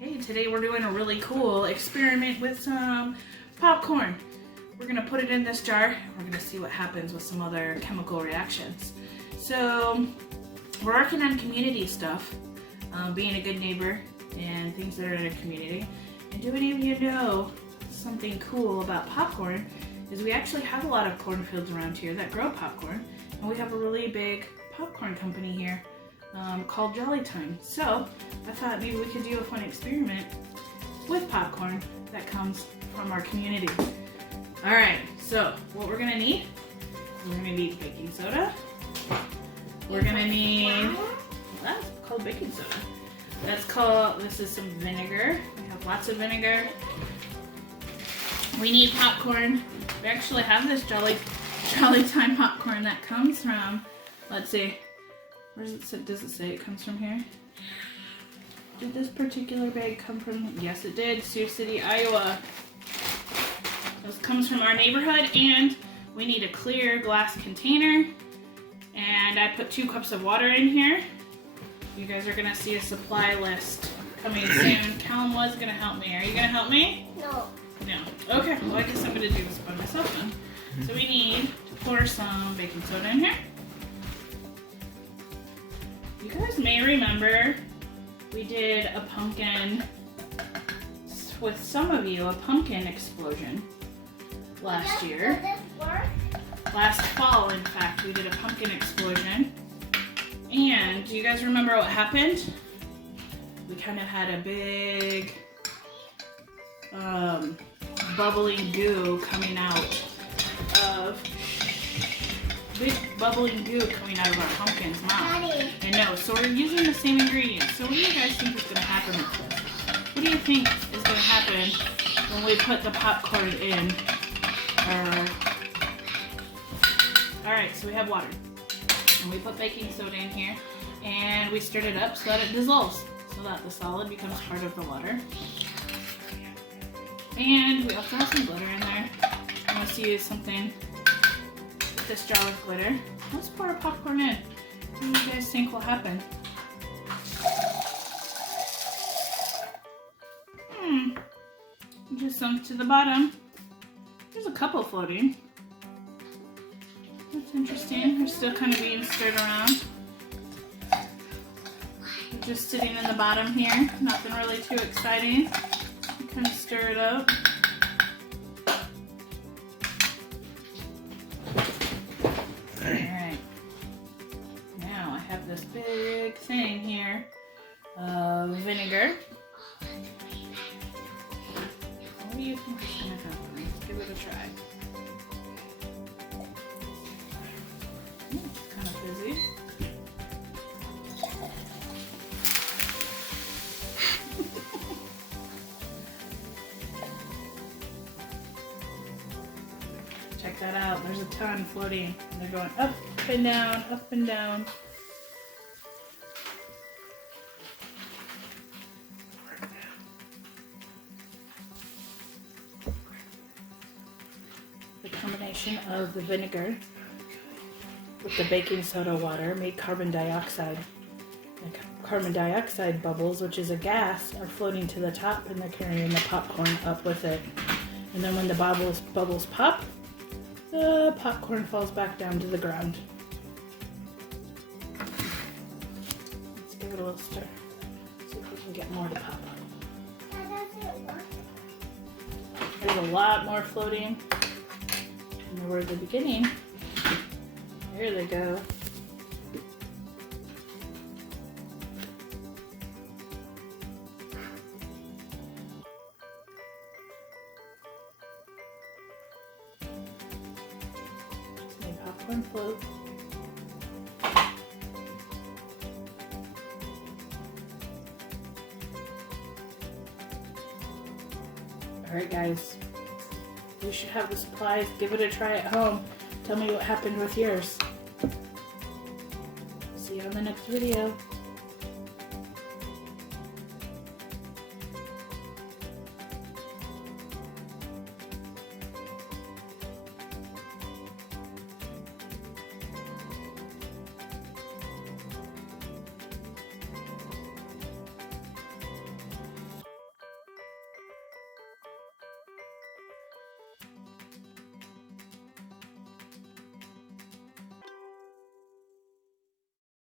Hey, today we're doing a really cool experiment with some popcorn. We're gonna put it in this jar. We're gonna see what happens with some other chemical reactions. So we're working on community stuff, being a good neighbor and things that are in a community. And do any of you know something cool about popcorn? Is we actually have a lot of cornfields around here that grow popcorn, and we have a really big popcorn company here called Jolly Time. So I thought maybe we could do a fun experiment with popcorn that comes from our community. All right, so what we're gonna need, we're gonna need baking soda. We're gonna need, that's called baking soda. This is some vinegar. We have lots of vinegar. We need popcorn. We actually have this Jolly Time popcorn that comes from, let's see, does it say it comes from here? Did this particular bag come from, yes it did, Sioux City, Iowa. This comes from our neighborhood, and we need a clear glass container. And I put 2 cups of water in here. You guys are gonna see a supply list coming soon. Callum was gonna help me. Are you gonna help me? No. No. Okay, well I guess I'm gonna do this by myself then. So we need to pour some baking soda in here. You guys may remember we did a pumpkin, with some of you, a pumpkin explosion last year. Does this work? Last fall, in fact, we did a pumpkin explosion. And do you guys remember what happened? We kind of had a big bubbling goo coming out of our pumpkin's mouth. Daddy. I know, so we're using the same ingredients. So what do you guys think is going to happen with this? What do you think is going to happen when we put the popcorn in? Alright, so we have water. And we put baking soda in here. And we stirred it up so that it dissolves. So that the solid becomes part of the water. And we also have some glitter in there. I want to use something with this jar with glitter. Let's pour our popcorn in. What do you guys think will happen? Just sunk to the bottom. There's a couple floating. That's interesting. They're still kind of being stirred around. They're just sitting in the bottom here. Nothing really too exciting. Kind of stir it up. Alright. Now I have this big thing here of vinegar. What do you think is going to happen? Let's give it a try. It's kind of busy. Check that out. There's a ton floating. They're going up and down, up and down. The combination of the vinegar with the baking soda water made carbon dioxide. The carbon dioxide bubbles, which is a gas, are floating to the top, and they're carrying the popcorn up with it. And then when the bubbles pop, the popcorn falls back down to the ground. Let's give it a little stir. See if we can get more to pop up. There's a lot more floating than there were at the beginning. There they go. Popcorn float. Alright guys, you should have the supplies. Give it a try at home. Tell me what happened with yours. See you on the next video.